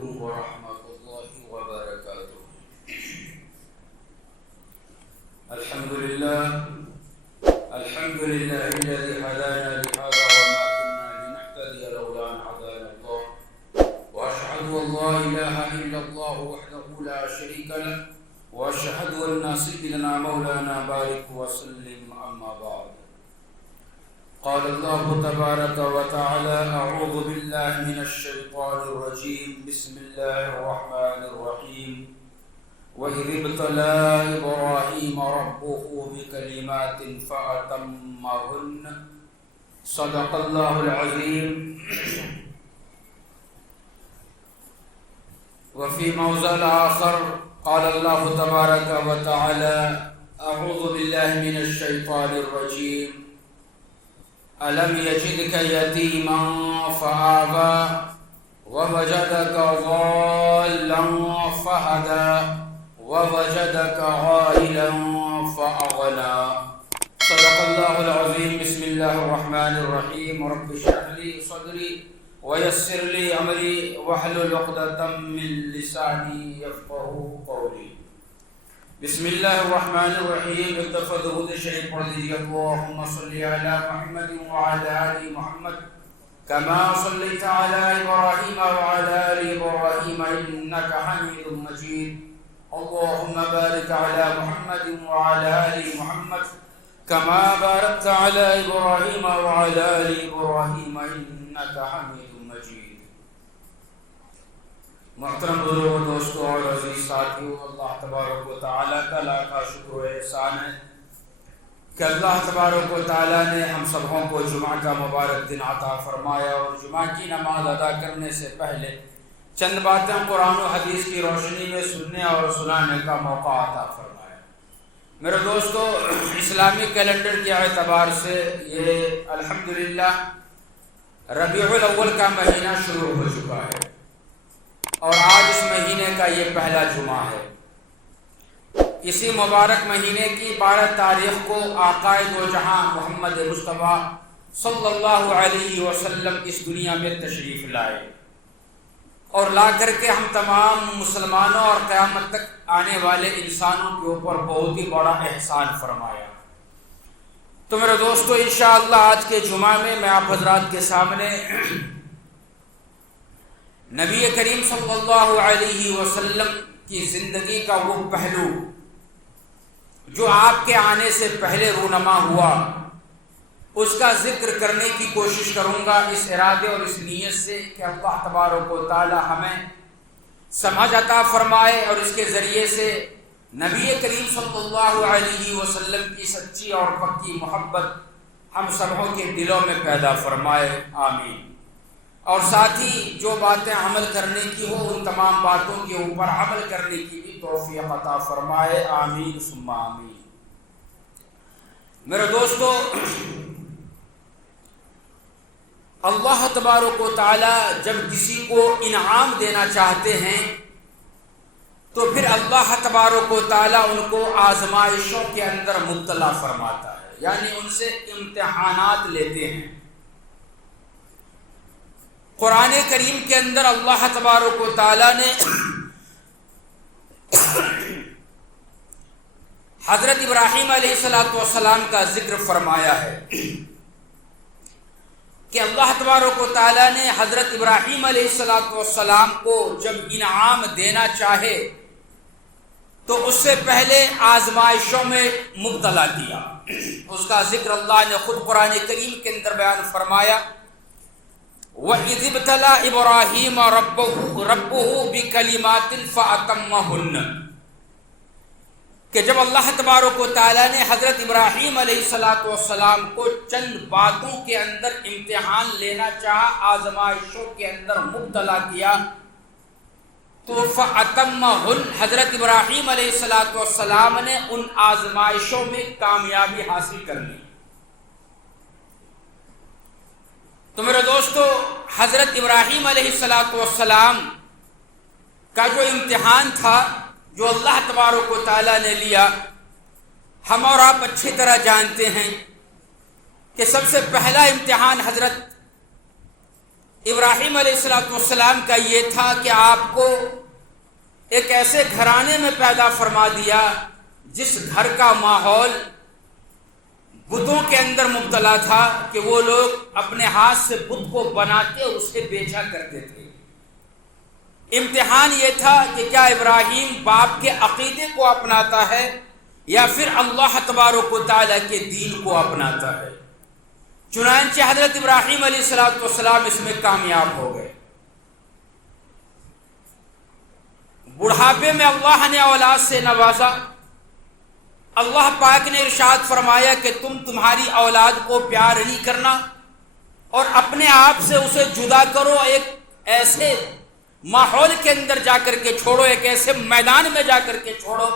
علیکم ورحمۃ اللہ وبرکاتہ۔ الحمد للہ الذی هدانا لهذا وما كنا لنهتدي لولا ان هدانا الله واشهد ان لا اله الا الله وحده لا شريك له واشهد ان سيدنا مولانا بارك وسلم اما بعد۔ قال الله تبارك وتعالى: أعوذ بالله من الشيطان الرجيم، بسم الله الرحمن الرحيم۔ وإذ ابتلى إبراهيم ربه بكلمات فأتمهن، صدق الله العظيم۔ وفي موضع آخر قال الله تبارك وتعالى: أعوذ بالله من الشيطان الرجيم، ألم يجدك يتيما فآوى ووجدك ضالا فهدى ووجدك عائلا فأغنى، صدق الله العظيم۔ بسم الله الرحمن الرحيم۔ رب اشرح لي صدري ويسر لي أمري واحلل عقدة من لساني يفقهوا قولي۔ بسم اللہ الرحمن الرحیم۔ ایک دفعہ درود شریف پڑھ لیجیے۔ اللہم صلی علی محمد وعلی آل محمد کما صلیت علی ابراہیم وعلی آل ابراہیم انک حمید مجید۔ اللہم بارک علی محمد وعلی آل محمد کما بارکت علی ابراہیم وعلی آل ابراہیم انک حمید مجید۔ محترم بزرگوں، دوستوں اور عزیز ساتھیوں، اللہ تبارک و تعالیٰ کا لاکھاں شکر و احسان ہے کہ اللہ تبارک و تعالیٰ نے ہم سبوں کو جمعہ کا مبارک دن عطا فرمایا، اور جمعہ کی نماز ادا کرنے سے پہلے چند باتیں قرآن و حدیث کی روشنی میں سننے اور سنانے کا موقع عطا فرمایا۔ میرے دوستو، اسلامی کیلنڈر کے اعتبار سے یہ الحمدللہ ربیع الاول کا مہینہ شروع ہو چکا ہے، اور آج اس مہینے کا یہ پہلا جمعہ ہے۔ اسی مبارک مہینے کی 12 تاریخ کو آقا دو جہاں محمد مصطفیٰ صلی اللہ علیہ وسلم اس دنیا میں تشریف لائے، اور لا کر کے ہم تمام مسلمانوں اور قیامت تک آنے والے انسانوں کے اوپر بہت ہی بڑا احسان فرمایا۔ تو میرے دوستو، انشاءاللہ آج کے جمعہ میں آپ حضرات کے سامنے نبی کریم صلی اللہ علیہ وسلم کی زندگی کا وہ پہلو جو آپ کے آنے سے پہلے رونما ہوا، اس کا ذکر کرنے کی کوشش کروں گا، اس ارادے اور اس نیت سے کہ اللہ تبارک و تعالی ہمیں سمجھ عطا فرمائے، اور اس کے ذریعے سے نبی کریم صلی اللہ علیہ وسلم کی سچی اور پکی محبت ہم سبوں کے دلوں میں پیدا فرمائے، آمین۔ اور ساتھ ہی جو باتیں عمل کرنے کی ہو، ان تمام باتوں کے اوپر عمل کرنے کی بھی توفیق عطا فرمائے، آمین ثم آمین۔ میرے دوستو، اللہ تبارک و تعالی جب کسی کو انعام دینا چاہتے ہیں تو پھر اللہ تبارک و تعالی ان کو آزمائشوں کے اندر مبتلا فرماتا ہے، یعنی ان سے امتحانات لیتے ہیں۔ قرآن کریم کے اندر اللہ تبارک و تعالی نے حضرت ابراہیم علیہ السلام کا ذکر فرمایا ہے کہ اللہ تبارک و تعالی نے حضرت ابراہیم علیہ السلام کو جب انعام دینا چاہے تو اس سے پہلے آزمائشوں میں مبتلا کیا۔ اس کا ذکر اللہ نے خود قرآن کریم کے اندر بیان فرمایا، وَإِذِ ابْتَلَى إِبْرَاهِيمَ رَبُّهُ بِكَلِمَاتٍ فَأَتَمَّهُنَّ، کہ جب اللہ تبارک و تعالی نے حضرت ابراہیم علیہ السلام کو چند باتوں کے اندر امتحان لینا چاہا، آزمائشوں کے اندر مبتلا کیا، تو فَأَتَمَّهُنَّ، حضرت ابراہیم علیہ السلام نے ان آزمائشوں میں کامیابی حاصل کر لی۔ تو میرے دوستو، حضرت ابراہیم علیہ السلام کا جو امتحان تھا، جو اللہ تبارک و تعالی نے لیا، ہم اور آپ اچھی طرح جانتے ہیں کہ سب سے پہلا امتحان حضرت ابراہیم علیہ السلام کا یہ تھا کہ آپ کو ایک ایسے گھرانے میں پیدا فرما دیا جس گھر کا ماحول بتوں کے اندر مبتلا تھا کہ وہ لوگ اپنے ہاتھ سے بت کو بناتے اور اسے بیچا کرتے تھے۔ امتحان یہ تھا کہ کیا ابراہیم باپ کے عقیدے کو اپناتا ہے یا پھر اللہ تبارک و تعالیٰ کے دین کو اپناتا ہے۔ چنانچہ حضرت ابراہیم علیہ السلام اس میں کامیاب ہو گئے۔ بڑھاپے میں اللہ نے اولاد سے نوازا۔ اللہ پاک نے ارشاد فرمایا کہ تمہاری اولاد کو پیار نہیں کرنا اور اپنے آپ سے اسے جدا کرو، ایک ایسے ماحول کے اندر جا کر کے چھوڑو، ایک ایسے میدان میں جا کر کے چھوڑو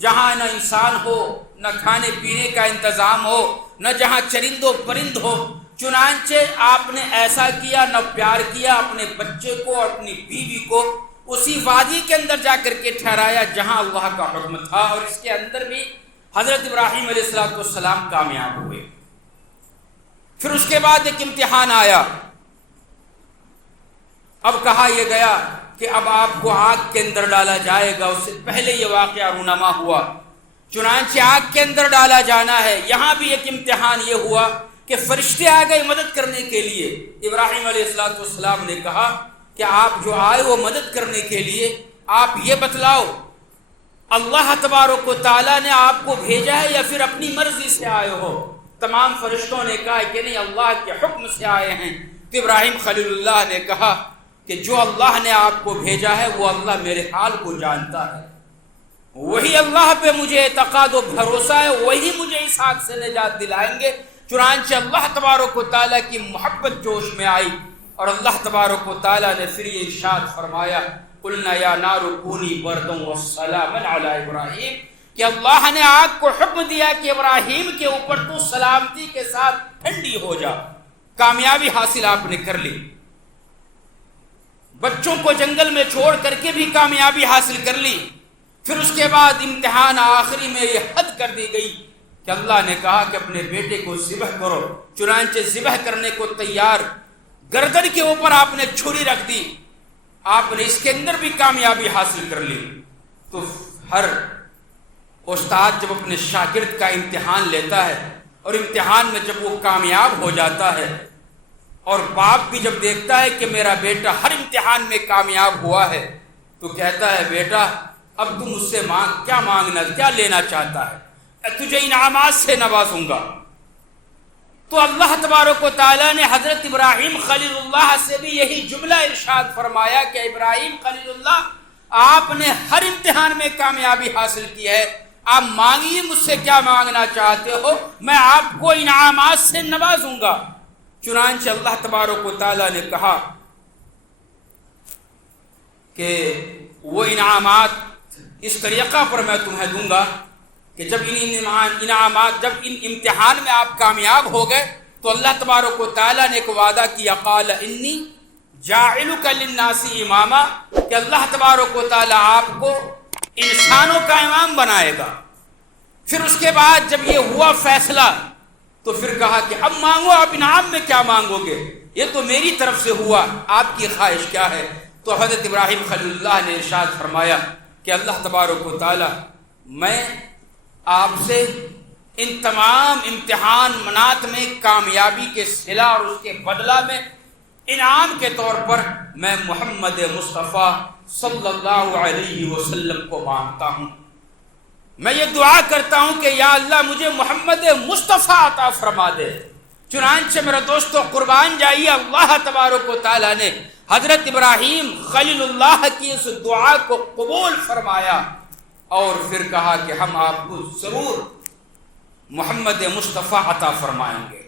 جہاں نہ انسان ہو، نہ کھانے پینے کا انتظام ہو، نہ جہاں چرند و پرند ہو۔ چنانچہ آپ نے ایسا کیا، نہ پیار کیا اپنے بچے کو اور اپنی بیوی کو اسی وادی کے اندر جا کر کے ٹھہرایا جہاں اللہ کا حکم تھا، اور اس کے اندر بھی حضرت ابراہیم علیہ السلام کامیاب ہوئے۔ پھر اس کے بعد ایک امتحان آیا۔ اب کہا یہ گیا کہ اب آپ کو آگ کے اندر ڈالا جائے گا۔ اس سے پہلے یہ واقعہ رونما ہوا، چنانچہ آگ کے اندر ڈالا جانا ہے۔ یہاں بھی ایک امتحان یہ ہوا کہ فرشتے آ گئے مدد کرنے کے لیے۔ ابراہیم علیہ السلام نے کہا کہ آپ جو آئے وہ مدد کرنے کے لیے، آپ یہ بتلاؤ اللہ تبارک و تعالیٰ نے آپ کو بھیجا ہے یا پھر اپنی مرضی سے آئے ہو؟ تمام فرشتوں نے کہا کہ نہیں، اللہ کے حکم سے آئے ہیں۔ تو ابراہیم خلیل اللہ نے کہا کہ جو اللہ نے آپ کو بھیجا ہے وہ اللہ میرے حال کو جانتا ہے، وہی اللہ پہ مجھے اعتقاد و بھروسہ ہے، وہی مجھے اس آگ سے نجات دلائیں گے۔ چنانچہ اللہ تبارک و تعالیٰ کی محبت جوش میں آئی اور اللہ تبارک و تعالیٰ نے پھر یہ ارشاد فرمایا قلنا یا نار کونی بردا وسلاما علی ابراہیم، کہ اللہ نے آگ کو حکم دیا کہ ابراہیم کے اوپر تو سلامتی کے ساتھ ٹھنڈی ہو جا۔ کامیابی حاصل آپ نے کر لی، بچوں کو جنگل میں چھوڑ کر کے بھی کامیابی حاصل کر لی۔ پھر اس کے بعد امتحان آخری میں یہ حد کر دی گئی کہ اللہ نے کہا کہ اپنے بیٹے کو ذبح کرو۔ چنانچہ ذبح کرنے کو تیار، گردن کے اوپر آپ نے چھری رکھ دی، آپ نے اس کے اندر بھی کامیابی حاصل کر لی۔ تو ہر استاد جب اپنے شاگرد کا امتحان لیتا ہے اور امتحان میں جب وہ کامیاب ہو جاتا ہے، اور باپ بھی جب دیکھتا ہے کہ میرا بیٹا ہر امتحان میں کامیاب ہوا ہے، تو کہتا ہے بیٹا اب تم مجھ سے مانگ، کیا مانگنا، کیا لینا چاہتا ہے، تجھے انعامات سے نوازوں گا۔ تو اللہ تبارک و تعالیٰ نے حضرت ابراہیم خلیل اللہ سے بھی یہی جملہ ارشاد فرمایا کہ ابراہیم خلیل اللہ، آپ نے ہر امتحان میں کامیابی حاصل کی ہے، آپ مانگیے مجھ سے کیا مانگنا چاہتے ہو، میں آپ کو انعامات سے نوازوں گا۔ چنانچہ اللہ تبارک و تعالیٰ نے کہا کہ وہ انعامات اس طریقہ پر میں تمہیں دوں گا کہ جب ان امتحان میں آپ کامیاب ہو گئے تو اللہ تبارک و تعالیٰ نے ایک وعدہ کیا قال انی جاعلک للناس اماما، کہ اللہ تبارک و تعالیٰ آپ کو انسانوں کا امام بنائے گا۔ پھر اس کے بعد جب یہ ہوا فیصلہ تو پھر کہا کہ اب مانگو، آپ انعام میں کیا مانگو گے، یہ تو میری طرف سے ہوا، آپ کی خواہش کیا ہے؟ تو حضرت ابراہیم خلیل اللہ نے ارشاد فرمایا کہ اللہ تبارک و تعالیٰ، میں آپ سے ان تمام امتحان منات میں کامیابی کے صلہ اور اس کے بدلہ میں انعام کے طور پر میں محمد مصطفیٰ صلی اللہ علیہ وسلم کو مانگتا ہوں۔ میں یہ دعا کرتا ہوں کہ یا اللہ مجھے محمد مصطفیٰ عطا فرما دے۔ چنانچہ میرے دوستو قربان جائیے، اللہ تبارک و تعالیٰ نے حضرت ابراہیم خلیل اللہ کی اس دعا کو قبول فرمایا اور پھر کہا کہ ہم آپ کو ضرور محمد مصطفیٰ عطا فرمائیں گے۔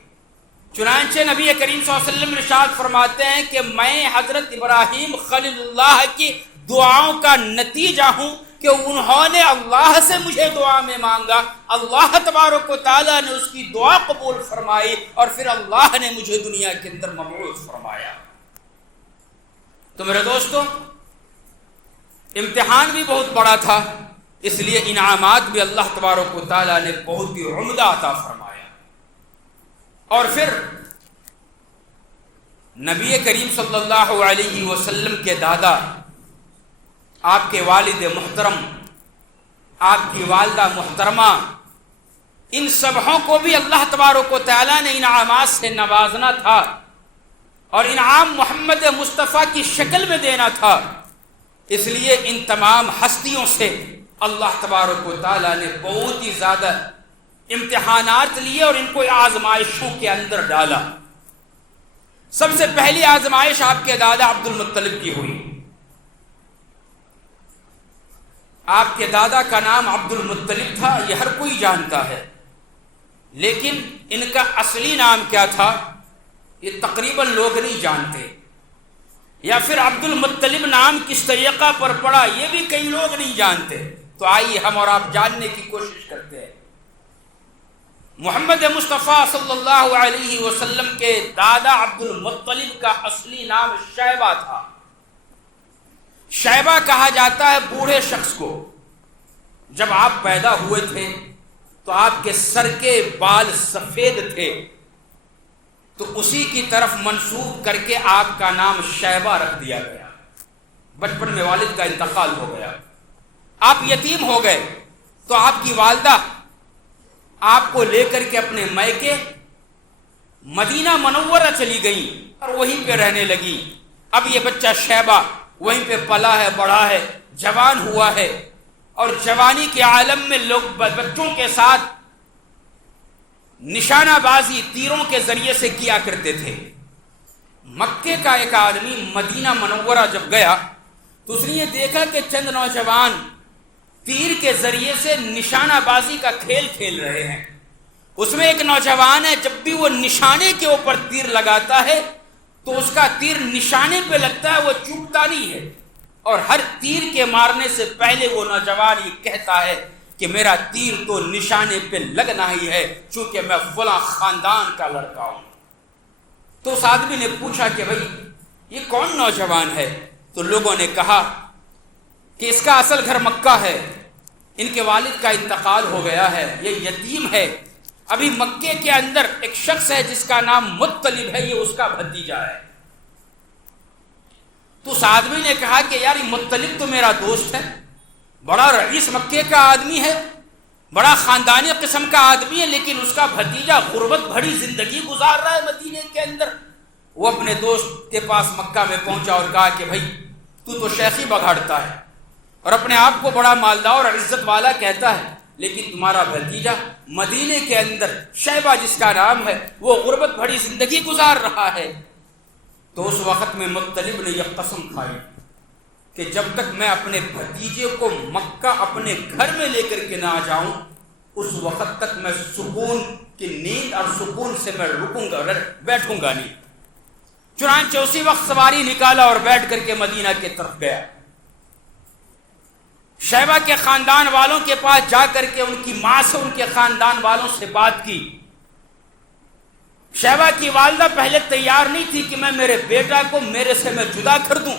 چنانچہ نبی کریم صلی اللہ علیہ وسلم ارشاد فرماتے ہیں کہ میں حضرت ابراہیم خلیل اللہ کی دعاؤں کا نتیجہ ہوں کہ انہوں نے اللہ سے مجھے دعا میں مانگا، اللہ تبارک و تعالیٰ نے اس کی دعا قبول فرمائی اور پھر اللہ نے مجھے دنیا کے اندر مبعوث فرمایا۔ تو میرے دوستو امتحان بھی بہت بڑا تھا، اس لیے انعامات بھی اللہ تبارک و تعالیٰ نے بہت ہی عمدہ عطا فرمایا۔ اور پھر نبی کریم صلی اللہ علیہ وسلم کے دادا، آپ کے والد محترم، آپ کی والدہ محترمہ، ان سبھوں کو بھی اللہ تبارک و تعالیٰ نے انعامات سے نوازنا تھا اور انعام محمد مصطفیٰ کی شکل میں دینا تھا۔ اس لیے ان تمام ہستیوں سے اللہ تبارک و تعالیٰ نے بہت ہی زیادہ امتحانات لیے اور ان کو آزمائشوں کے اندر ڈالا۔ سب سے پہلی آزمائش آپ کے دادا عبد المطلب کی ہوئی۔ آپ کے دادا کا نام عبد المطلب تھا، یہ ہر کوئی جانتا ہے، لیکن ان کا اصلی نام کیا تھا یہ تقریباً لوگ نہیں جانتے، یا پھر عبد المطلب نام کس طریقہ پر پڑا یہ بھی کئی لوگ نہیں جانتے۔ تو آئیے ہم اور آپ جاننے کی کوشش کرتے ہیں۔ محمد مصطفیٰ صلی اللہ علیہ وسلم کے دادا عبد المطلب کا اصلی نام شیبہ تھا۔ شیبہ کہا جاتا ہے بوڑھے شخص کو۔ جب آپ پیدا ہوئے تھے تو آپ کے سر کے بال سفید تھے، تو اسی کی طرف منسوب کر کے آپ کا نام شیبہ رکھ دیا گیا۔ بچپن میں والد کا انتقال ہو گیا، آپ یتیم ہو گئے، تو آپ کی والدہ آپ کو لے کر کے اپنے میکے مدینہ منورہ چلی گئی اور وہیں پہ رہنے لگی۔ اب یہ بچہ شیبہ وہیں پہ پلا ہے، بڑا ہے، جوان ہوا ہے، اور جوانی کے عالم میں لوگ بچوں کے ساتھ نشانہ بازی تیروں کے ذریعے سے کیا کرتے تھے۔ مکے کا ایک آدمی مدینہ منورہ جب گیا تو اس نے یہ دیکھا کہ چند نوجوان تیر کے ذریعے سے نشانہ بازی کا کھیل کھیل رہے ہیں۔ اس میں ایک نوجوان ہے، جب بھی وہ نشانے کے اوپر تیر لگاتا ہے تو اس کا تیر نشانے پہ لگتا ہے، وہ چوکتا نہیں ہے، اور ہر تیر کے مارنے سے پہلے وہ نوجوان یہ کہتا ہے کہ میرا تیر تو نشانے پہ لگنا ہی ہے، چونکہ میں فلاں خاندان کا لڑکا ہوں۔ تو اس آدمی نے پوچھا کہ بھئی یہ کون نوجوان ہے؟ تو لوگوں نے کہا کہ اس کا اصل گھر مکہ ہے، ان کے والد کا انتقال ہو گیا ہے، یہ یتیم ہے، ابھی مکے کے اندر ایک شخص ہے جس کا نام مطلب ہے، یہ اس کا بھتیجا ہے۔ تو اس آدمی نے کہا کہ یار یہ مطلب تو میرا دوست ہے، بڑا رئیس مکے کا آدمی ہے، بڑا خاندانی قسم کا آدمی ہے، لیکن اس کا بھتیجا غربت بھری زندگی گزار رہا ہے مدینے کے اندر۔ وہ اپنے دوست کے پاس مکہ میں پہنچا اور کہا کہ بھائی تو شیخی بگاڑتا ہے اور اپنے آپ کو بڑا مالدار اور عزت والا کہتا ہے، لیکن تمہارا بھتیجا مدینے کے اندر شیبہ جس کا نام ہے وہ غربت بھری زندگی گزار رہا ہے۔ تو اس وقت میں مطلب نے یہ قسم کھائی کہ جب تک میں اپنے بھتیجے کو مکہ اپنے گھر میں لے کر کے نہ آ جاؤں اس وقت تک میں سکون کی نیند اور سکون سے میں رکوں گا، بیٹھوں گا نہیں۔ چنانچہ اسی وقت سواری نکالا اور بیٹھ کر کے مدینہ کی طرف گیا۔ شیبہ کے خاندان والوں کے پاس جا کر کے ان کی ماں سے، ان کے خاندان والوں سے بات کی۔ شیبہ کی والدہ پہلے تیار نہیں تھی کہ میں میرے بیٹا کو میرے سے میں جدا کر دوں،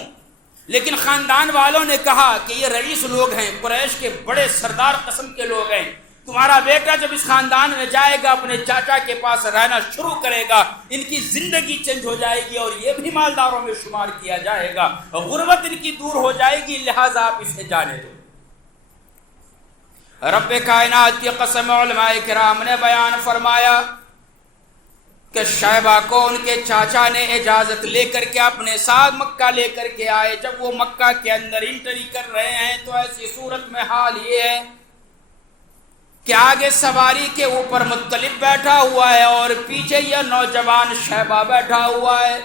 لیکن خاندان والوں نے کہا کہ یہ رئیس لوگ ہیں، قریش کے بڑے سردار قسم کے لوگ ہیں، تمہارا بیٹا جب اس خاندان میں جائے گا اپنے چاچا کے پاس رہنا شروع کرے گا، ان کی زندگی چینج ہو جائے گی اور یہ بھی مالداروں میں شمار کیا جائے گا، غربت ان کی دور ہو جائے گی، لہٰذا آپ اسے جانے دو۔ رب کائنات کی قسم، علماء کرام نے بیان فرمایا کہ شیبہ کو ان کے چاچا نے اجازت لے کر کے اپنے ساتھ مکہ لے کر کے آئے۔ جب وہ مکہ کے اندر انٹری کر رہے ہیں تو ایسی صورت میں حال یہ ہے کہ آگے سواری کے اوپر مطلب بیٹھا ہوا ہے اور پیچھے یہ نوجوان شیبہ بیٹھا ہوا ہے۔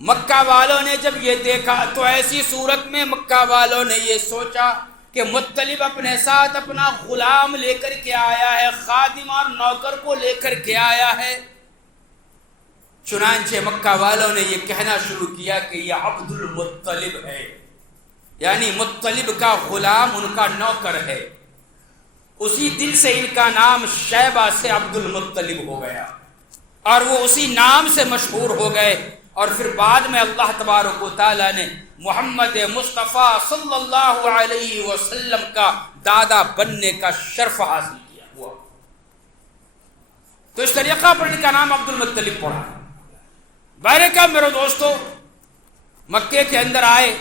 مکہ والوں نے جب یہ دیکھا تو ایسی صورت میں مکہ والوں نے یہ سوچا کہ مطلب اپنے ساتھ اپنا غلام لے کر کے آیا ہے، خادم اور نوکر کو لے کر کے آیا ہے۔ چنانچہ مکہ والوں نے یہ کہنا شروع کیا کہ یہ عبد المطلب ہے، یعنی مطلب کا غلام ان کا نوکر ہے۔ اسی دن سے ان کا نام شیبہ سے عبد المطلب ہو گیا اور وہ اسی نام سے مشہور ہو گئے، اور پھر بعد میں اللہ تبارک و تعالیٰ نے محمد مصطفیٰ صلی اللہ علیہ وسلم کا دادا بننے کا شرف حاصل کیا ہوا۔ تو اس طریقہ پر ان کا نام عبد المطلب پڑا۔ بارکہ میرے دوستو، مکے کے اندر آئے،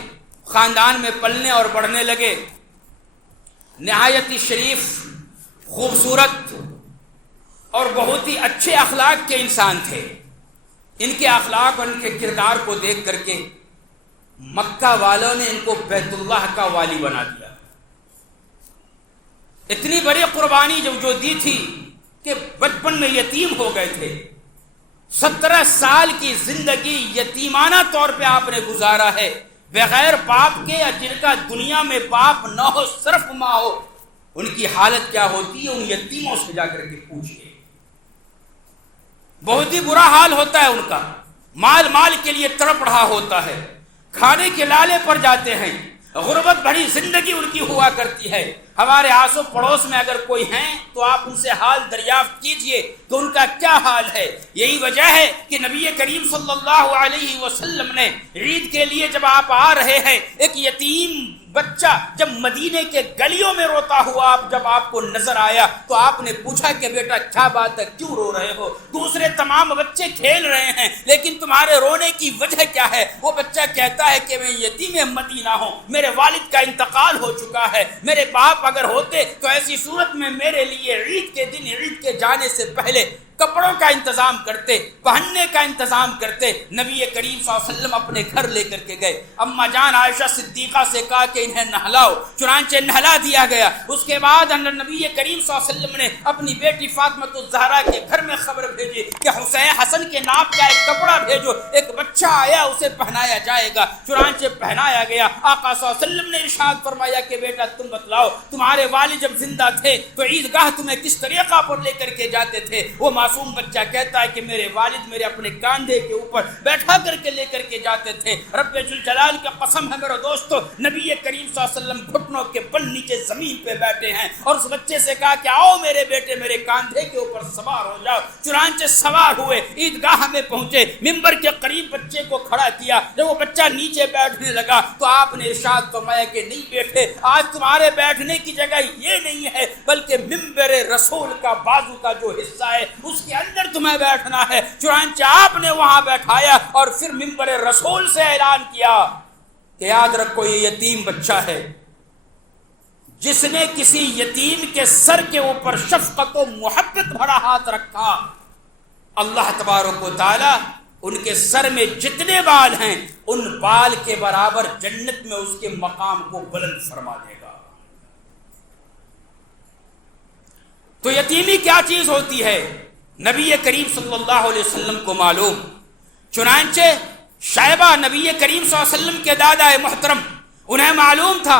خاندان میں پلنے اور بڑھنے لگے، نہایت ہی شریف، خوبصورت اور بہت ہی اچھے اخلاق کے انسان تھے۔ ان کے اخلاق اور ان کے کردار کو دیکھ کر کے مکہ والوں نے ان کو بیت اللہ کا والی بنا دیا۔ اتنی بڑی قربانی جو دی تھی کہ بچپن میں یتیم ہو گئے تھے۔ 17 سال کی زندگی یتیمانہ طور پہ آپ نے گزارا ہے، بغیر باپ کے، یا جن کا دنیا میں باپ نہ ہو، صرف ماں ہو، ان کی حالت کیا ہوتی ہے ان یتیموں سے جا کر کے پوچھئے۔ بہت ہی برا حال ہوتا ہے ان کا، مال کے لیے تڑپ رہا ہوتا ہے، کھانے کے لالے پر جاتے ہیں، غربت بھری زندگی ان کی ہوا کرتی ہے۔ ہمارے آس و پڑوس میں اگر کوئی ہیں تو آپ ان سے حال دریافت کیجئے کہ ان کا کیا حال ہے۔ یہی وجہ ہے کہ نبی کریم صلی اللہ علیہ وسلم نے عید کے لیے جب آپ آ رہے ہیں، ایک یتیم بچہ جب مدینے کے گلیوں میں روتا ہوا جب آپ کو نظر آیا تو آپ نے پوچھا کہ بیٹا کیا بات ہے، کیوں رو رہے ہو؟ دوسرے تمام بچے کھیل رہے ہیں لیکن تمہارے رونے کی وجہ کیا ہے؟ وہ بچہ کہتا ہے کہ میں یتیم مدینہ ہوں، میرے والد کا انتقال ہو چکا ہے، میرے باپ اگر ہوتے تو ایسی صورت میں میرے لیے عید کے دن، عید کے جانے سے پہلے کپڑوں کا انتظام کرتے، پہننے کا انتظام کرتے۔ نبی کریم صلی اللہ علیہ وسلم اپنے گھر لے کر کے گئے، اما جان عائشہ صدیقہ سے کہا کہ انہیں نہلاؤ، چنانچہ نہلا دیا گیا۔ اس کے بعد نبی کریم صلی اللہ علیہ وسلم نے اپنی بیٹی فاطمہ الزہرا کے گھر میں خبر بھیجی کہ حسین حسن کے ناپ کا ایک کپڑا بھیجو، ایک بچہ آیا اسے پہنایا جائے گا۔ چنانچہ پہنایا گیا۔ آقا صلی اللہ علیہ وسلم نے ارشاد فرمایا کہ بیٹا تم بتلاؤ تمہارے والد جب زندہ تھے تو عیدگاہ تمہیں کس طریقہ پر لے کر کے جاتے تھے؟ وہ معصوم بچہ کہتا ہے کہ میرے والد میرے اپنے کاندھے کے اوپر بیٹھا کر کے لے کر کے جاتے تھے۔ رب ذوالجلال کا قسم ہے میرے دوستو، نبی کریم صلی اللہ علیہ وسلم گھٹنوں کے بل نیچے زمین پہ بیٹھے ہیں اور اس بچے سے کہا کہ آؤ میرے بیٹے میرے کاندھے کے اوپر سوار ہو جاؤ۔ چنانچہ سوار ہوئے، عیدگاہ میں پہنچے، ممبر کے قریب بچے کو کھڑا کیا۔ جب وہ بچہ نیچے بیٹھنے لگا تو آپ نے ارشاد فرمایا کہ نہیں بیٹھے، آج تمہارے بیٹھنے کی جگہ یہ نہیں ہے بلکہ ممبر رسول کا بازو کا جو حصہ ہے اس کے اندر تمہیں بیٹھنا ہے۔ چنانچہ آپ نے وہاں بیٹھایا اور پھر ممبر رسول سے اعلان کیا کہ یاد رکھو یہ یتیم بچہ ہے، جس نے کسی یتیم کے سر کے اوپر شفقت و محبت بھرا ہاتھ رکھا، اللہ تبارک و تعالی ان کے سر میں جتنے بال ہیں ان بال کے برابر جنت میں اس کے مقام کو بلند فرما دے گا۔ تو یتیمی کیا چیز ہوتی ہے نبی کریم صلی اللہ علیہ وسلم کو معلوم۔ چنانچہ شیبہ نبی کریم صلی اللہ علیہ وسلم کے دادا محترم، انہیں معلوم تھا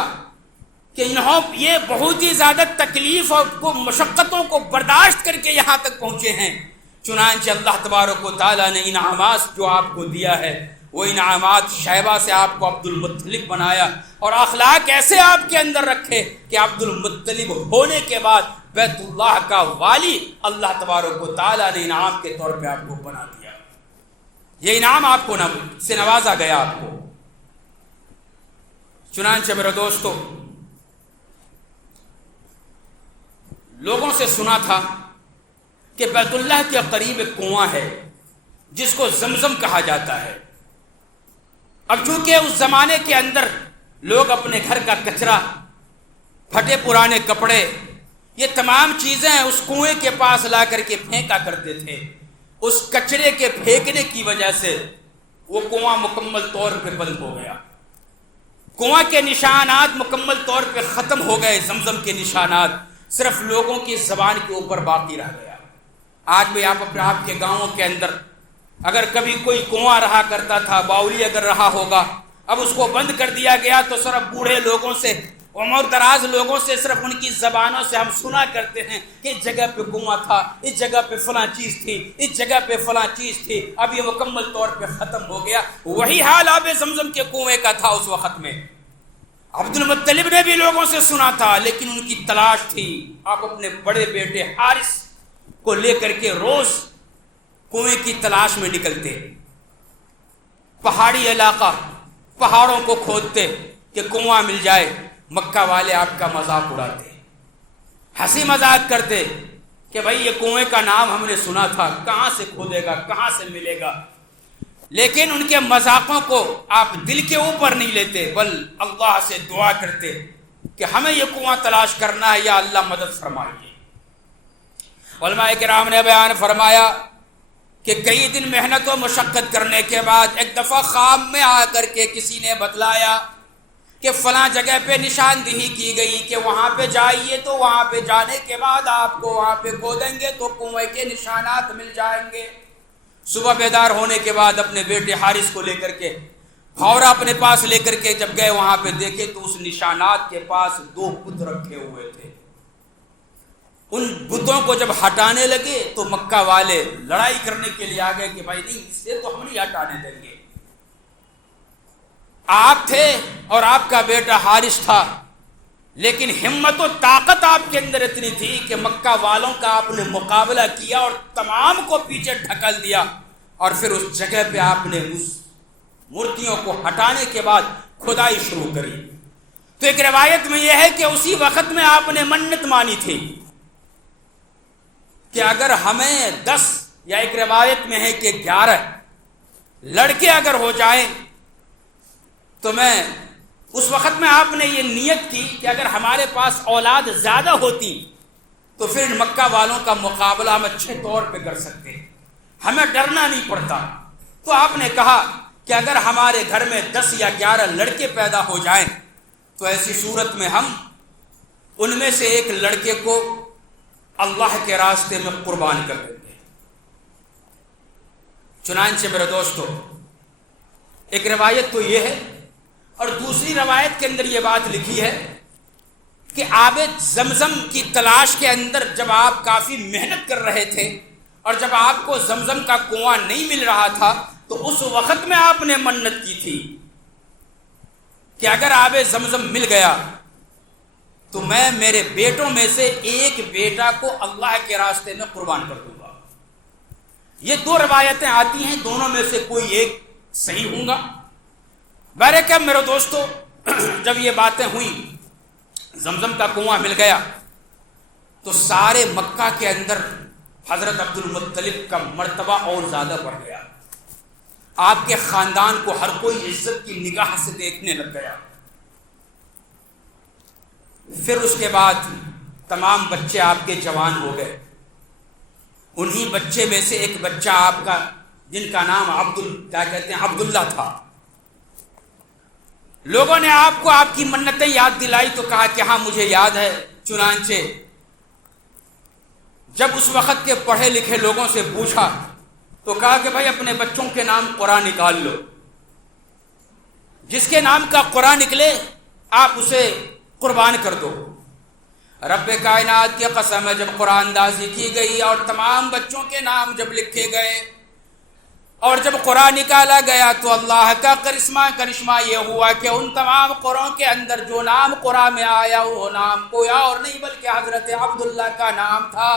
کہ انہوں یہ بہت ہی زیادہ تکلیف اور مشقتوں کو برداشت کر کے یہاں تک پہنچے ہیں۔ چنانچہ اللہ تبارک و تعالیٰ نے انعامات جو آپ کو دیا ہے وہ انعامات شیبہ سے آپ کو عبد المطلب بنایا اور اخلاق ایسے آپ کے اندر رکھے کہ عبد المطلب ہونے کے بعد بیت اللہ کا والی اللہ تبارک و تعالیٰ نے انعام کے طور پہ آپ کو بنا دیا۔ یہ انعام آپ کو سے نوازا گیا آپ کو۔ چنانچہ میرے دوستو، لوگوں سے سنا تھا کہ بیت اللہ کے قریب ایک کنواں ہے جس کو زمزم کہا جاتا ہے۔ اب چونکہ اس زمانے کے اندر لوگ اپنے گھر کا کچرا، پھٹے پرانے کپڑے، یہ تمام چیزیں اس کنویں کے پاس لا کر کے پھینکا کرتے تھے۔ اس کچرے کے پھینکنے کی وجہ سے وہ کنواں مکمل طور پہ بند ہو گیا، کنواں کے نشانات مکمل طور پہ ختم ہو گئے، زمزم کے نشانات صرف لوگوں کی زبان کے اوپر باقی رہ گیا۔ آج بھی آپ اپنے آپ کے گاؤں کے اندر اگر کبھی کوئی کنواں رہا کرتا تھا، باولی اگر رہا ہوگا، اب اس کو بند کر دیا گیا تو صرف بوڑھے لوگوں سے، عمر دراز لوگوں سے، صرف ان کی زبانوں سے ہم سنا کرتے ہیں کہ اس جگہ پہ کنواں تھا، اس جگہ پہ فلاں چیز تھی، اس جگہ پہ فلاں چیز تھی۔ اب یہ مکمل طور پہ ختم ہو گیا۔ وہی حال آب زمزم کے کنویں کا تھا اس وقت میں۔ عبد المطلب نے بھی لوگوں سے سنا تھا لیکن ان کی تلاش تھی۔ آپ اپنے بڑے بیٹے حارث کو لے کر کے روز کنویں کی تلاش میں نکلتے، پہاڑی علاقہ، پہاڑوں کو کھودتے کہ کنواں مل جائے۔ مکہ والے آپ کا مذاق اڑاتے، ہنسی مذاق کرتے کہ بھائی یہ کنویں کا نام ہم نے سنا تھا، کہاں سے کھودے گا، کہاں سے ملے گا۔ لیکن ان کے مذاقوں کو آپ دل کے اوپر نہیں لیتے، بل اللہ سے دعا کرتے کہ ہمیں یہ کنواں تلاش کرنا ہے، یا اللہ مدد فرمائیے۔ علماء کرام نے بیان فرمایا کہ کئی دن محنت و مشقت کرنے کے بعد ایک دفعہ خواب میں آ کر کے کسی نے بتلایا کہ فلاں جگہ پہ نشاندہی کی گئی کہ وہاں پہ جائیے، تو وہاں پہ جانے کے بعد آپ کو وہاں پہ کھودیں گے تو کنویں کے نشانات مل جائیں گے۔ صبح بیدار ہونے کے بعد اپنے بیٹے حارث کو لے کر کے، بھاورا اپنے پاس لے کر کے جب گئے وہاں پہ دیکھے تو اس نشانات کے پاس 2 بت رکھے ہوئے تھے۔ ان بتوں کو جب ہٹانے لگے تو مکہ والے لڑائی کرنے کے لیے آ گئے کہ بھائی نہیں، اس سے تو ہم نہیں ہٹانے دیں گے۔ آپ تھے اور آپ کا بیٹا حارث تھا، لیکن ہمت و طاقت آپ کے اندر اتنی تھی کہ مکہ والوں کا آپ نے مقابلہ کیا اور تمام کو پیچھے ڈھکل دیا، اور پھر اس جگہ پہ آپ نے اس مورتیوں کو ہٹانے کے بعد کھدائی شروع کری۔ تو ایک روایت میں یہ ہے کہ اسی وقت میں آپ نے منت مانی تھی کہ اگر ہمیں 10 یا ایک روایت میں ہے کہ 11 لڑکے اگر ہو جائیں تو میں اس وقت میں آپ نے یہ نیت کی کہ اگر ہمارے پاس اولاد زیادہ ہوتی تو پھر مکہ والوں کا مقابلہ ہم اچھے طور پہ کر سکتے، ہمیں ڈرنا نہیں پڑتا۔ تو آپ نے کہا کہ اگر ہمارے گھر میں 10 یا 11 لڑکے پیدا ہو جائیں تو ایسی صورت میں ہم ان میں سے ایک لڑکے کو اللہ کے راستے میں قربان کر دیں گے۔ چنانچہ میرے دوستو، ایک روایت تو یہ ہے، اور دوسری روایت کے اندر یہ بات لکھی ہے کہ آب زمزم کی تلاش کے اندر جب آپ کافی محنت کر رہے تھے اور جب آپ کو زمزم کا کنواں نہیں مل رہا تھا تو اس وقت میں آپ نے منت کی تھی کہ اگر آب زمزم مل گیا تو میں میرے بیٹوں میں سے ایک بیٹا کو اللہ کے راستے میں قربان کر دوں گا۔ یہ 2 روایتیں آتی ہیں، دونوں میں سے کوئی ایک صحیح ہوں گا۔ بہرکیف میرے دوستو، جب یہ باتیں ہوئیں، زمزم کا کنواں مل گیا تو سارے مکہ کے اندر حضرت عبد المطلب کا مرتبہ اور زیادہ بڑھ گیا۔ آپ کے خاندان کو ہر کوئی عزت کی نگاہ سے دیکھنے لگ گیا۔ پھر اس کے بعد تمام بچے آپ کے جوان ہو گئے۔ انہی بچے میں سے ایک بچہ آپ کا، جن کا نام عبداللہ تھا، لوگوں نے آپ کو آپ کی منتیں یاد دلائی تو کہا کہ ہاں مجھے یاد ہے۔ چنانچہ جب اس وقت کے پڑھے لکھے لوگوں سے پوچھا تو کہا کہ بھائی اپنے بچوں کے نام قرآن نکال لو، جس کے نام کا قرآن نکلے آپ اسے قربان کر دو۔ رب کائنات کی قسم ہے، جب قرآن اندازی کی گئی اور تمام بچوں کے نام جب لکھے گئے اور جب قرآن نکالا گیا تو اللہ کا کرشمہ یہ ہوا کہ ان تمام قرآن کے اندر جو نام قرآن میں آیا وہ نام کوئی اور نہیں بلکہ حضرت عبداللہ کا نام تھا۔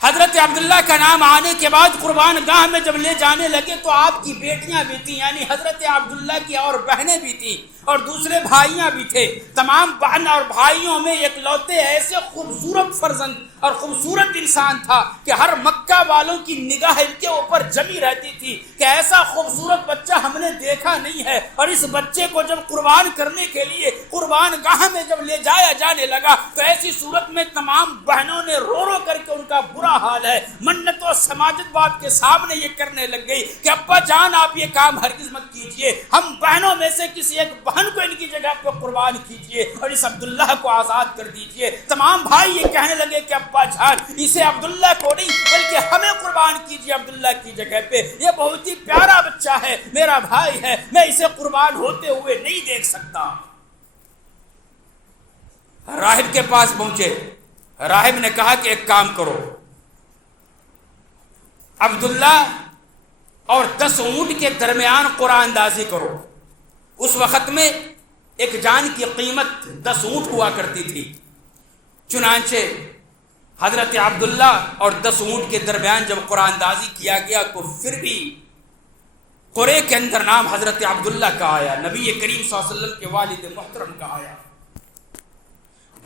حضرت عبداللہ کا نام آنے کے بعد قربان گاہ میں جب لے جانے لگے تو آپ کی بیٹیاں بھی تھیں، یعنی حضرت عبداللہ کی اور بہنیں بھی تھیں اور دوسرے بھائیاں بھی تھے۔ تمام بہن اور بھائیوں میں اکلوتے ایسے خوبصورت فرزند اور خوبصورت انسان تھا کہ ہر مکہ والوں کی نگاہ ان کے اوپر جمی رہتی تھی کہ ایسا خوبصورت بچہ ہم نے دیکھا نہیں ہے۔ اور اس بچے کو جب قربان کرنے کے لیے قربان گاہ میں جب لے جایا جانے لگا تو ایسی صورت میں تمام بہنوں نے رو رو کر کے ان کا برا حال ہے منت و سماجت باپ کے سامنے یہ کرنے لگ گئی کہ ابا جان آپ یہ کام ہرگز مت کیجئے، ہم بہنوں میں سے کسی ایک بہن کو ان کی جگہ پہ قربان کیجئے اور اس عبداللہ کو آزاد کر دیجئے۔ تمام بھائی یہ کہنے لگے کہ ابا جان اسے عبداللہ کو نہیں بلکہ ہمیں قربان کیجئے عبداللہ کی جگہ پہ، یہ بہت ہی پیارا بچہ ہے، میرا بھائی ہے، میں اسے قربان ہوتے ہوئے نہیں دیکھ سکتا۔ راہب کے پاس پہنچے، راہب نے کہا کہ ایک کام کرو، عبداللہ اور 10 اونٹ کے درمیان قرآن اندازی کرو۔ اس وقت میں ایک جان کی قیمت 10 اونٹ ہوا کرتی تھی۔ چنانچہ حضرت عبداللہ اور 10 اونٹ کے درمیان جب قرآن اندازی کیا گیا تو پھر بھی قرے کے اندر نام حضرت عبداللہ کا آیا، نبی کریم صلی اللہ علیہ وسلم کے والد محترم کا آیا۔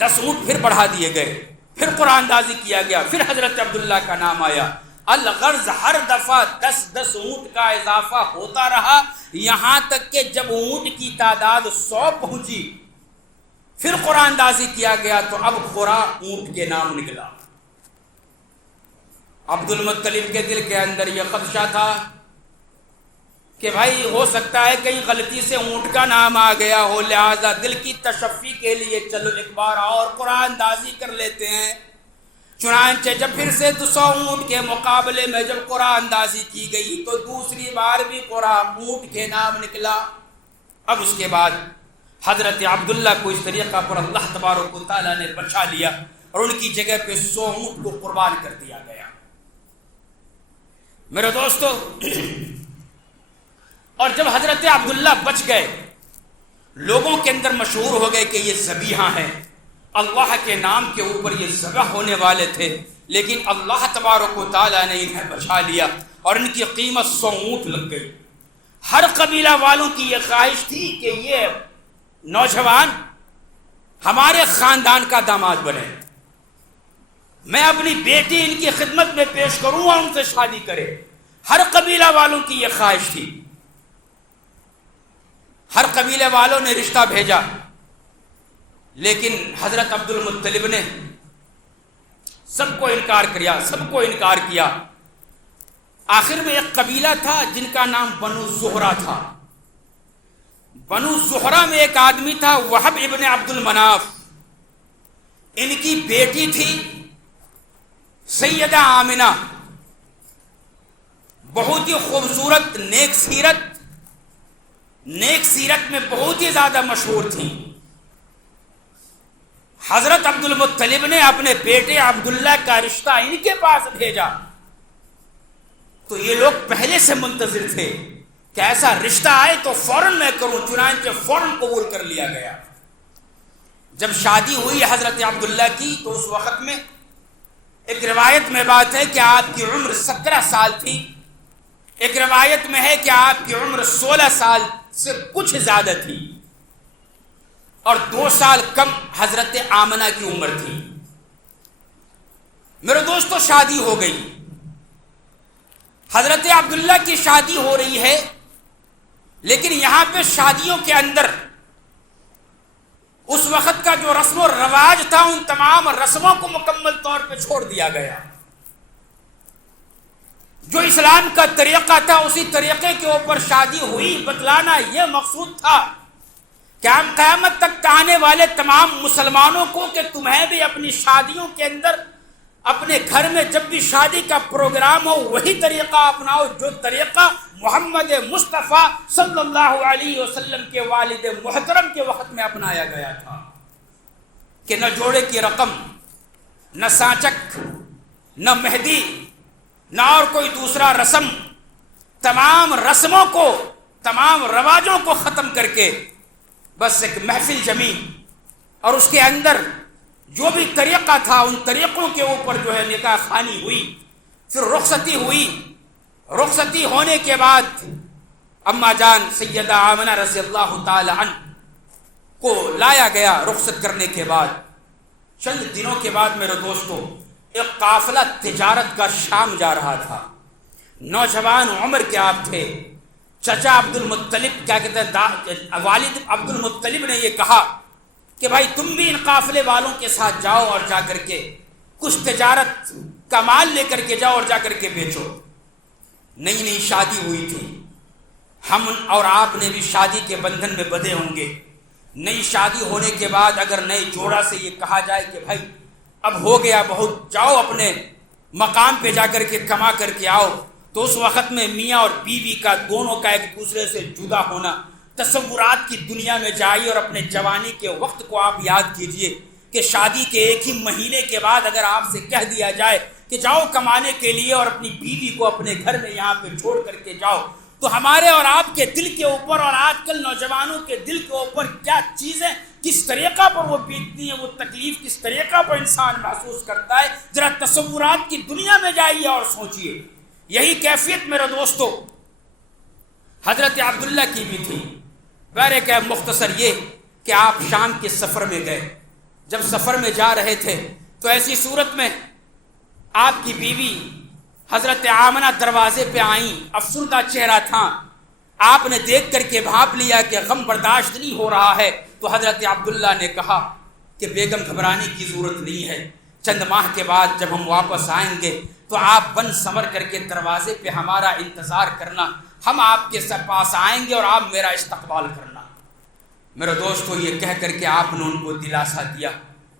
10 اونٹ پھر بڑھا دیے گئے، پھر قرآن اندازی کیا گیا، پھر حضرت عبداللہ کا نام آیا۔ الغرض ہر دفعہ 10 اونٹ کا اضافہ ہوتا رہا، یہاں تک کہ جب اونٹ کی تعداد 100 پہنچی پھر قرآن اندازی کیا گیا تو اب قرا اونٹ کے نام نکلا۔ عبد المطلب کے دل کے اندر یہ خدشہ تھا کہ بھائی ہو سکتا ہے کہیں غلطی سے اونٹ کا نام آ گیا ہو، لہذا دل کی تشفی کے لیے چلو ایک بار اور قرآن اندازی کر لیتے ہیں۔ چنانچہ جب پھر سے 200 اونٹ کے مقابلے میں جب قرآن اندازی کی گئی تو دوسری بار بھی قرآن اونٹ کے نام نکلا۔ اب اس کے بعد حضرت عبداللہ کو اس طریقہ پر اللہ تبارک و تعالیٰ نے بچا لیا اور ان کی جگہ پہ 100 اونٹ کو قربان کر دیا گیا۔ میرے دوستو، اور جب حضرت عبداللہ بچ گئے، لوگوں کے اندر مشہور ہو گئے کہ یہ ذبیحہ ہیں، اللہ کے نام کے اوپر یہ ذبح ہونے والے تھے، لیکن اللہ تبارک و تعالیٰ نے انہیں بچا لیا اور ان کی قیمت 100 اونٹ لگ گئی۔ ہر قبیلہ والوں کی یہ خواہش تھی کہ یہ نوجوان ہمارے خاندان کا داماد بنے، میں اپنی بیٹی ان کی خدمت میں پیش کروں اور ان سے شادی کرے۔ ہر قبیلہ والوں کی یہ خواہش تھی۔ ہر قبیلے والوں نے رشتہ بھیجا، لیکن حضرت عبد المطلب نے سب کو انکار کیا۔ آخر میں ایک قبیلہ تھا جن کا نام بنو زہرہ تھا۔ بنو زہرہ میں ایک آدمی تھا وہب ابن عبد المناف، ان کی بیٹی تھی سیدہ آمنہ، بہت ہی خوبصورت، نیک سیرت میں بہت ہی زیادہ مشہور تھی۔ حضرت عبد المطلب نے اپنے بیٹے عبداللہ کا رشتہ ان کے پاس بھیجا تو یہ لوگ پہلے سے منتظر تھے کہ ایسا رشتہ آئے تو فوراً میں کروں، چنانچہ فوراً قبول کر لیا گیا۔ جب شادی ہوئی حضرت عبداللہ کی تو اس وقت میں ایک روایت میں بات ہے کہ آپ کی عمر 17 سال تھی، ایک روایت میں ہے کہ آپ کی عمر 16 سال سے کچھ زیادہ تھی، اور 2 سال کم حضرت آمنہ کی عمر تھی۔ میرے دوستو، شادی ہو گئی، حضرت عبداللہ کی شادی ہو رہی ہے، لیکن یہاں پہ شادیوں کے اندر اس وقت کا جو رسم و رواج تھا ان تمام رسموں کو مکمل طور پہ چھوڑ دیا گیا۔ جو اسلام کا طریقہ تھا اسی طریقے کے اوپر شادی ہوئی۔ بتلانا یہ مقصود تھا کہ ہم قیامت تک آنے والے تمام مسلمانوں کو کہ تمہیں بھی اپنی شادیوں کے اندر اپنے گھر میں جب بھی شادی کا پروگرام ہو وہی طریقہ اپناؤ جو طریقہ محمد مصطفیٰ صلی اللہ علیہ وسلم کے والد محترم کے وقت میں اپنایا گیا تھا، کہ نہ جوڑے کی رقم، نہ سانچک، نہ مہندی، نہ اور کوئی دوسرا رسم، تمام رسموں کو، تمام رواجوں کو ختم کر کے بس ایک محفل جمی اور اس کے اندر جو بھی طریقہ تھا ان طریقوں کے اوپر جو ہے نکاح خوانی ہوئی۔ پھر رخصتی ہوئی، رخصتی ہونے کے بعد اما جان سیدہ آمنہ رضی اللہ تعالی عنہ کو لایا گیا۔ رخصت کرنے کے بعد چند دنوں کے بعد میرے دوستو ایک قافلہ تجارت کا شام جا رہا تھا۔ نوجوان عمر کے آپ تھے، چچا عبد المطلب کیا کہتے ہیں، والد عبد المطلب نے یہ کہا کہ بھائی تم بھی ان قافلے والوں کے ساتھ جاؤ اور جا کر کے کچھ تجارت کا مال لے کر کے جاؤ اور جا کر کے بیچو۔ نئی نئی شادی ہوئی تھی، ہم اور آپ نے بھی شادی کے بندھن میں بندھے ہوں گے۔ نئی شادی ہونے کے بعد اگر نئے جوڑا سے یہ کہا جائے کہ بھائی اب ہو گیا بہت، جاؤ اپنے مقام پہ جا کر کے کما کر کے آؤ، تو اس وقت میں میاں اور بیوی کا دونوں کا ایک دوسرے سے جدا ہونا، تصورات کی دنیا میں جائیے اور اپنے جوانی کے وقت کو آپ یاد کیجئے کہ شادی کے ایک ہی مہینے کے بعد اگر آپ سے کہہ دیا جائے کہ جاؤ کمانے کے لیے اور اپنی بیوی کو اپنے گھر میں یہاں پہ چھوڑ کر کے جاؤ، تو ہمارے اور آپ کے دل کے اوپر اور آج کل نوجوانوں کے دل کے اوپر کیا چیزیں کس طریقہ پر وہ بیتتی ہیں، وہ تکلیف کس طریقہ پر انسان محسوس کرتا ہے، ذرا تصورات کی دنیا میں جائیے اور سوچئے۔ یہی کیفیت میرے دوستو حضرت عبداللہ کی بھی تھی۔ بہرے کہ مختصر یہ کہ آپ شام کے سفر میں گئے، جب سفر میں جا رہے تھے تو ایسی صورت میں آپ کی بیوی حضرت آمنہ دروازے پہ آئیں، افسردہ چہرہ تھا. آپ نے دیکھ کر کے بھاپ لیا کہ غم برداشت نہیں ہو رہا ہے، تو حضرت عبداللہ نے کہا کہ بیگم گھبرانے کی ضرورت نہیں ہے، چند ماہ کے بعد جب ہم واپس آئیں گے تو آپ بن سنور کر کے دروازے پہ ہمارا انتظار کرنا، ہم آپ کے پاس آئیں گے اور آپ میرا استقبال کرنا. میرے دوستو، یہ کہہ کر کے آپ نے ان کو دلاسا دیا،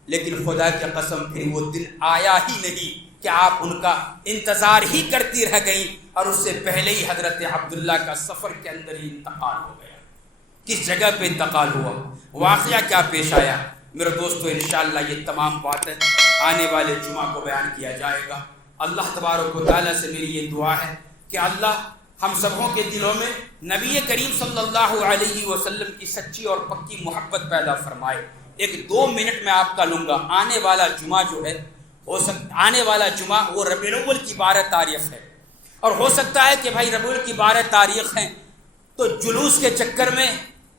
لیکن خدا کی قسم پھر وہ دن آیا ہی نہیں کہ آپ ان کا انتظار ہی کرتی رہ گئیں، اور اس سے پہلے ہی حضرت عبداللہ کا سفر کے اندر ہی انتقال ہو گیا. کس جگہ پہ انتقال ہوا، واقعہ کیا پیش آیا، میرے دوستو انشاءاللہ یہ تمام باتیں آنے والے جمعہ کو بیان کیا جائے گا. اللہ تبارک و تعالیٰ سے میری یہ دعا ہے کہ اللہ ہم سبوں کے دلوں میں نبی کریم صلی اللہ علیہ وسلم کی سچی اور پکی محبت پیدا فرمائے. 1-2 منٹ میں آپ کا لوں گا. آنے والا جمعہ جو ہے آنے والا جمعہ وہ ربیع الاول کی 12 تاریخ ہے، اور ہو سکتا ہے کہ بھائی ربیع الاول کی 12 تاریخ ہیں تو جلوس کے چکر میں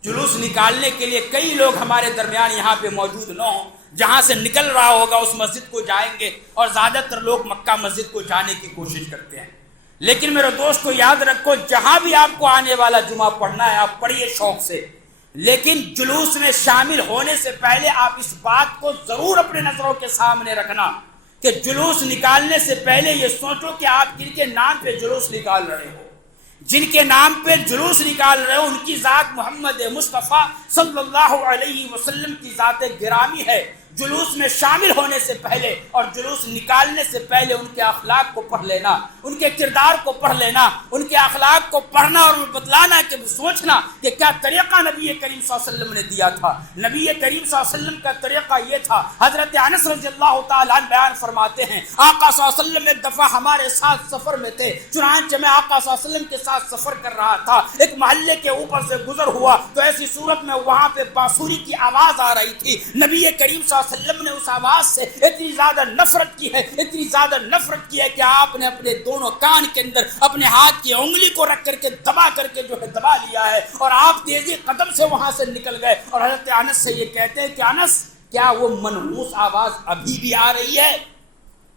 جلوس نکالنے کے لیے کئی لوگ ہمارے درمیان یہاں پہ موجود نہ ہوں. جہاں سے نکل رہا ہوگا اس مسجد کو جائیں گے، اور زیادہ تر لوگ مکہ مسجد کو جانے کی کوشش کرتے ہیں. لیکن میرے دوست کو یاد رکھو، جہاں بھی آپ کو آنے والا جمعہ پڑھنا ہے آپ پڑھیے شوق سے، لیکن جلوس میں شامل ہونے سے پہلے آپ اس بات کو ضرور اپنے نظروں کے سامنے رکھنا کہ جلوس نکالنے سے پہلے یہ سوچو کہ آپ کن کے نام پہ جلوس نکال رہے ہو. جن کے نام پہ جلوس نکال رہے ہو ان کی ذات محمد مصطفیٰ صلی اللہ علیہ وسلم کی ذات گرامی ہے. جلوس میں شامل ہونے سے پہلے اور جلوس نکالنے سے پہلے ان کے اخلاق کو پڑھ لینا، ان کے کردار کو پڑھ لینا، ان کے اخلاق کو پڑھنا اور بتلانا کہ سوچنا کہ کیا طریقہ نبی کریم صلی اللہ علیہ وسلم نے دیا تھا. نبی کریم صلی اللہ علیہ وسلم کا طریقہ یہ تھا. حضرت انس رضی اللہ تعالیٰ عنہ بیان فرماتے ہیں آقا صلی اللہ علیہ وسلم ایک دفعہ ہمارے ساتھ سفر میں تھے، چنانچہ میں آقا صلی اللہ علیہ وسلم کے ساتھ سفر کر رہا تھا، ایک محلے کے اوپر سے گزر ہوا تو ایسی صورت میں وہاں پہ بانسری کی آواز آ رہی تھی. نبی کریم صلی اللہ علیہ وسلم نے اس آواز سے اتنی زیادہ نفرت کی ہے کہ آپ نے اپنے دونوں کان کے اندر اپنے ہاتھ کی انگلی کو رکھ کر کے دبا جو ہے دبا لیا ہے، اور آپ تیزی قدم سے وہاں سے نکل گئے. اور حضرت انس سے یہ کہتے ہیں کہ انس کیا وہ منحوس آواز ابھی بھی آ رہی ہے؟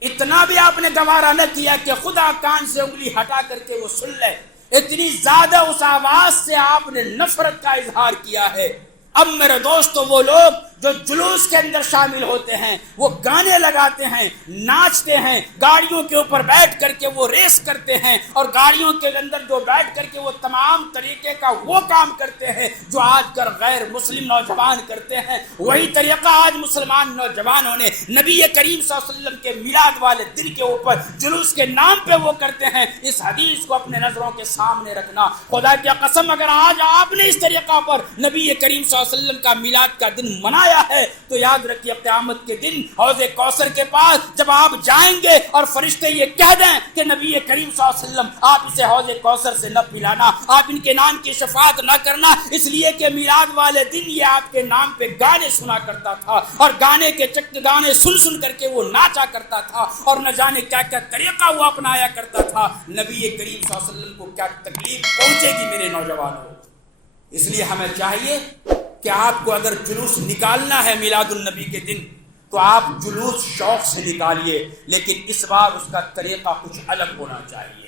اتنا بھی آپ نے گوارا نہ کیا کہ خدا کان سے انگلی ہٹا کر کے وہ سن لے. اتنی زیادہ اس آواز سے آپ نے نفرت کا اظہار کیا ہے. اب میرے دوستو وہ لوگ جو جلوس کے اندر شامل ہوتے ہیں وہ گانے لگاتے ہیں، ناچتے ہیں، گاڑیوں کے اوپر بیٹھ کر کے وہ ریس کرتے ہیں، اور گاڑیوں کے اندر جو بیٹھ کر کے وہ تمام طریقے کا وہ کام کرتے ہیں جو آج کل غیر مسلم نوجوان کرتے ہیں. وہی طریقہ آج مسلمان نوجوانوں نے نبی کریم صلی اللہ علیہ وسلم کے میلاد والے دن کے اوپر جلوس کے نام پہ وہ کرتے ہیں. اس حدیث کو اپنے نظروں کے سامنے رکھنا. خدا کی قسم اگر آج آپ نے اس طریقہ پر نبی کریم صلی اللہ علیہ وسلم کا میلاد کا دن منایا ہے تو یاد رکھیے قیامت کے دن حوض کوثر کے پاس جب آپ جائیں گے اور فرشتے یہ کہہ دیں کہ نبی کریم صلی اللہ علیہ وسلم آپ اسے حوض کوثر سے نہ پلانا، آپ ان کے نام کی شفاعت نہ کرنا، اس لیے کہ میلاد والے دن یہ آپ کے نام پہ گانے سنا کرتا تھا، اور گانے سن کر کے وہ ناچا کرتا تھا، اور نہ جانے کیا کیا طریقہ وہ اپنایا کرتا تھا. نبی کریم صلی اللہ علیہ وسلم کو کیا تکلیف پہنچے گی میرے نوجوانوں. اس لیے ہمیں چاہیے کہ آپ کو اگر جلوس نکالنا ہے میلاد النبی کے دن تو آپ جلوس شوق سے نکالیے، لیکن اس بار اس کا طریقہ کچھ الگ ہونا چاہیے.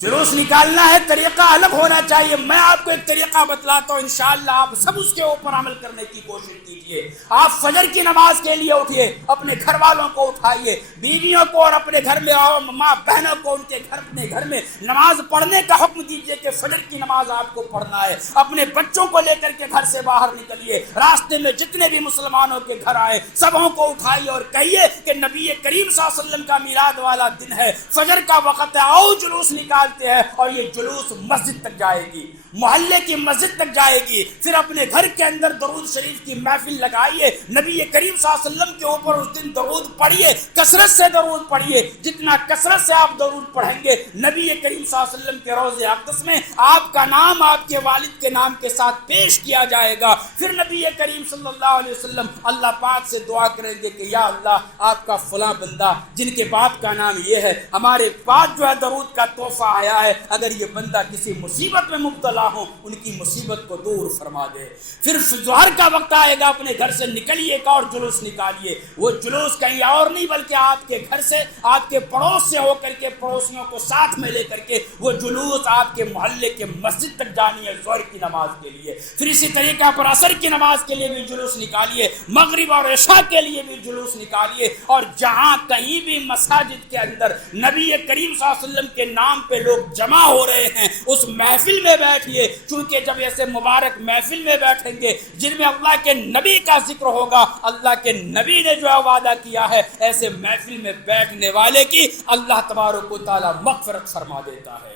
جلوس نکالنا ہے طریقہ الگ ہونا چاہیے. میں آپ کو ایک طریقہ بتلاتا ہوں، انشاءاللہ آپ سب اس کے اوپر عمل کرنے کی کوشش کیجیے. آپ فجر کی نماز کے لیے اٹھیے، اپنے گھر والوں کو اٹھائیے، بیویوں کو اور اپنے گھر میں ماں بہنوں کو اپنے گھر میں نماز پڑھنے کا حکم دیجیے کہ فجر کی نماز آپ کو پڑھنا ہے. اپنے بچوں کو لے کر کے گھر سے باہر نکلیے، راستے میں جتنے بھی مسلمانوں کے گھر آئے سبوں کو اٹھائیے اور کہیے کہ نبی کریم صلی اللہ علیہ وسلم کا میلاد والا دن ہے، فجر کا وقت ہے، آؤ جلوس نکالتے ہیں. اور یہ جلوس مسجد تک جائے گی، محلے کی مسجد تک جائے گی. پھر اپنے گھر کے اندر درود شریف کی محفل لگائیے، نبی کریم صلی اللہ علیہ وسلم کے اوپر اس دن درود پڑھیے، کثرت سے درود پڑھیے. جتنا کثرت سے آپ درود پڑھیں گے نبی کریم صلی اللہ علیہ وسلم کے روضہ اقدس میں آپ کا نام آپ کے والد کے نام کے ساتھ پیش کیا جائے گا۔ پھر نبی کریم صلی اللہ علیہ وسلم اللہ پاک سے دعا کریں گے کہ یا اللہ آپ کا فلاں بندہ جن کے باپ کا نام یہ ہے، ہمارے پاس جو ہے درود کا تحفہ آیا ہے، اگر یہ بندہ کسی مصیبت میں مبتلا ہو ان کی مصیبت کو دور فرما دے۔ پھر ظہر کا وقت آئے گا، اپنے گھر سے نکلیے ایک اور جلوس نکالیے، وہ جلوس کہیں اور نہیں بلکہ آپ کے گھر سے، آپ کے پڑوس سے ہو کر کے، پڑوسیوں کو ساتھ میں لے کر کے وہ جلوس آپ کے محلے کے مسجد تک جانی ہے ظہر کی نماز کے لیے۔ پھر اسی طریقہ پر عصر کی نماز کے لیے بھی جلوس نکالیے، مغرب اور عشاء کے لیے بھی جلوس نکالیے، اور جہاں کہیں بھی مساجد کے اندر نبی کریم صلی اللہ علیہ وسلم کے نام پہ لوگ جمع ہو رہے ہیں اس محفل میں بیٹھیے، چونکہ جب ایسے مبارک محفل میں بیٹھیں گے جن میں اللہ کے نبی کا ذکر ہوگا، اللہ کے نبی نے جو ہے وعدہ کیا ہے ایسے محفل میں بیٹھنے والے کی اللہ تبارک و تعالی مغفرت فرما دیتا ہے۔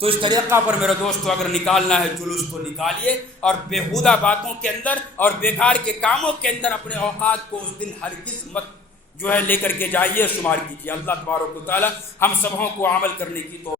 تو اس طریقہ پر میرے دوستو اگر نکالنا ہے جلوس تو نکالیے، اور بیہودہ باتوں کے اندر اور بیکار کے کاموں کے اندر اپنے اوقات کو اس دن ہرگز مت جو ہے لے کر کے جائیے، شمار کیجیے۔ اللہ تبارک و تعالی ہم سبوں کو عمل کرنے کی توفیق